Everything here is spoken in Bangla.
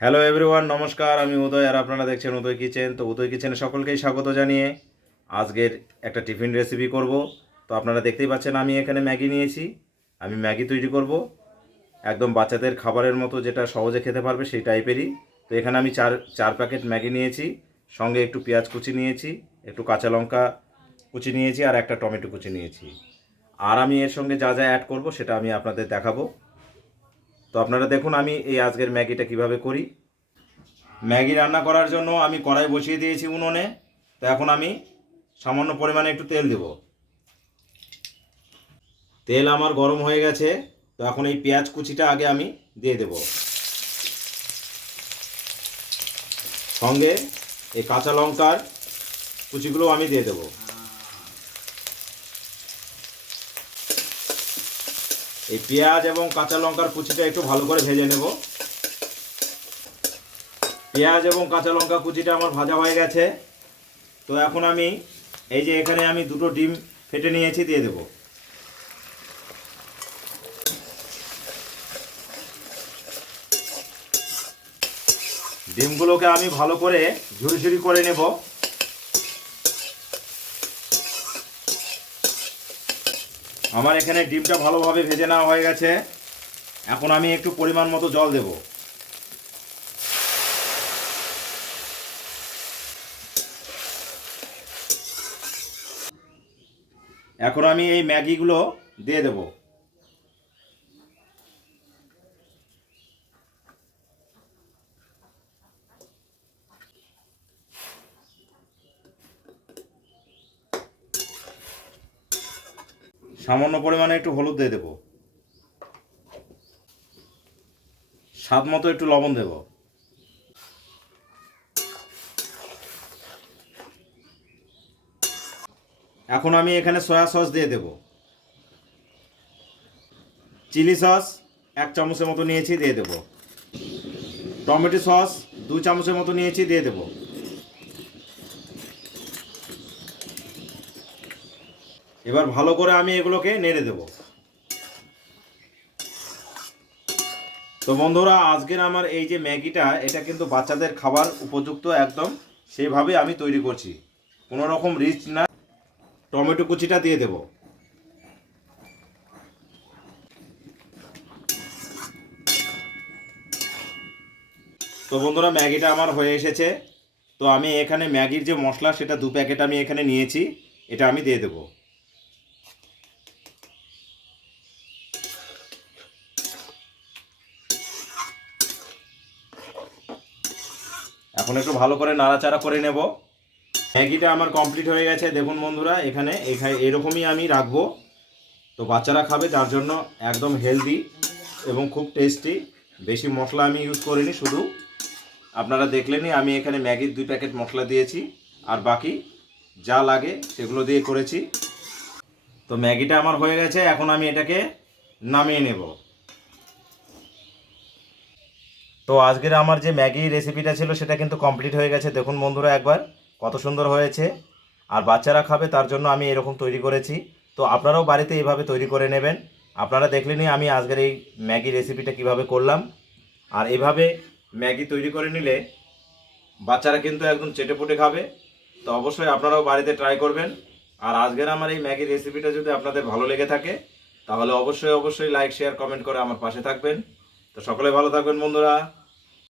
হ্যালো এভরিওয়ান, নমস্কার। আমি উদয় আর আপনারা দেখছেন উদয় কিচেন। তো উদয় কিচেনে সকলকেই স্বাগত জানিয়ে আজকের একটা টিফিন রেসিপি করব। তো আপনারা দেখতেই পাচ্ছেন আমি এখানে ম্যাগি নিয়েছি। আমি ম্যাগি তৈরি করব একদম বাচ্চাদের খাবারের মতো, যেটা সহজে খেতে পারবে সেই টাইপেরই। তো এখানে আমি চার প্যাকেট ম্যাগি নিয়েছি, সঙ্গে একটু পেঁয়াজ কুচি নিয়েছি, একটু কাঁচা লঙ্কা কুচি নিয়েছি আর একটা টমেটো কুচি নিয়েছি। আর আমি এর সঙ্গে যা যা অ্যাড করব সেটা আমি আপনাদের দেখাবো। তো আপনারা দেখুন আমি এই আজকের ম্যাগিটা কিভাবে করি। ম্যাগি রান্না করার জন্য আমি কড়াই বসিয়ে দিয়েছি উনুনে। তো এখন আমি সামান্য পরিমাণে একটু তেল দেব। তেল আমার গরম হয়ে গেছে। তো এখন এই পেঁয়াজ কুচিটা আগে আমি দিয়ে দেব, সঙ্গে এই কাঁচা লঙ্কার কুচিগুলো আমি দিয়ে দেব। এই পেঁয়াজ এবং কাঁচা লঙ্কার কুচিটা একটু ভালো করে ভেজে নেব। পেঁয়াজ এবং কাঁচা লঙ্কা কুচিটা আমার ভাজা হয়ে গেছে। তো এখন আমি এই যে এখানে আমি দুটো ডিম ফেটে নিয়েছি, দিয়ে দেব। ডিমগুলোকে আমি ভালো করে ঝুড়ি করে নেব। আমার এখানে ডিমটা ভালোভাবে ভেজে নেওয়া হয়ে গেছে। এখন আমি একটু পরিমাণ মতো জল দেব। এখন আমি এই ম্যাগিগুলো দিয়ে দেব। সামান্য পরিমাণে একটু হলুদ দিয়ে দেব, স্বাদ মতো একটু লবণ দেব। এখন আমি এখানে সয়া সস দিয়ে দেব। চিলি সস 1 চামচের মতো নিয়েছি, দিয়ে দেব। টমেটো সস 2 চামচের মতো নিয়েছি, দিয়ে দেব। এবার ভালো করে আমি এগুলোকে নেড়ে দেব। তো বন্ধুরা, আজকের আমার এই যে ম্যাগিটা, এটা কিন্তু বাচ্চাদের খাবার উপযুক্ত একদম, সেইভাবে আমি তৈরি করছি, কোনো রকম রিচ না। টমেটো কুচিটা দিয়ে দেব। তো বন্ধুরা, ম্যাগিটা আমার হয়ে এসেছে। তো আমি এখানে ম্যাগির যে মশলা, সেটা 2 প্যাকেট আমি এখানে নিয়েছি, এটা আমি দিয়ে দেব। এখন একটু ভালো করে নাড়াচাড়া করে নেব। ম্যাগিটা আমার কমপ্লিট হয়ে গেছে। দেখুন বন্ধুরা, এখানে এরকমই আমি রাখবো। তো বাচ্চারা খাবে, যার জন্য একদম হেলদি এবং খুব টেস্টি। বেশি মশলা আমি ইউজ করিনি, শুধু আপনারা দেখলেনই আমি এখানে ম্যাগির 2 প্যাকেট মশলা দিয়েছি, আর বাকি যা লাগে সেগুলো দিয়ে করেছি। তো ম্যাগিটা আমার হয়ে গেছে, এখন আমি এটাকে নামিয়ে নেব। তো আজকের আমার যে ম্যাগি রেসিপিটা ছিল সেটা কিন্তু কমপ্লিট হয়ে গেছে। দেখুন বন্ধুরা একবার কত সুন্দর হয়েছে, আর বাচ্চারা খাবে তার জন্য আমি এরকম তৈরি করেছি। তো আপনারাও বাড়িতে এইভাবে তৈরি করে নেবেন। আপনারা দেখলেনই আমি আজকের এই ম্যাগি রেসিপিটা কিভাবে করলাম। আর এইভাবে ম্যাগি তৈরি করে নিলে বাচ্চারা কিন্তু একদম চেটেপুটে খাবে। তো অবশ্যই আপনারাও বাড়িতে ট্রাই করবেন। আর আজকের আমার এই ম্যাগি রেসিপিটা যদি আপনাদের ভালো লেগে থাকে, তাহলে অবশ্যই লাইক শেয়ার কমেন্ট করে আমার পাশে থাকবেন। তো সকলে ভালো থাকবেন বন্ধুরা।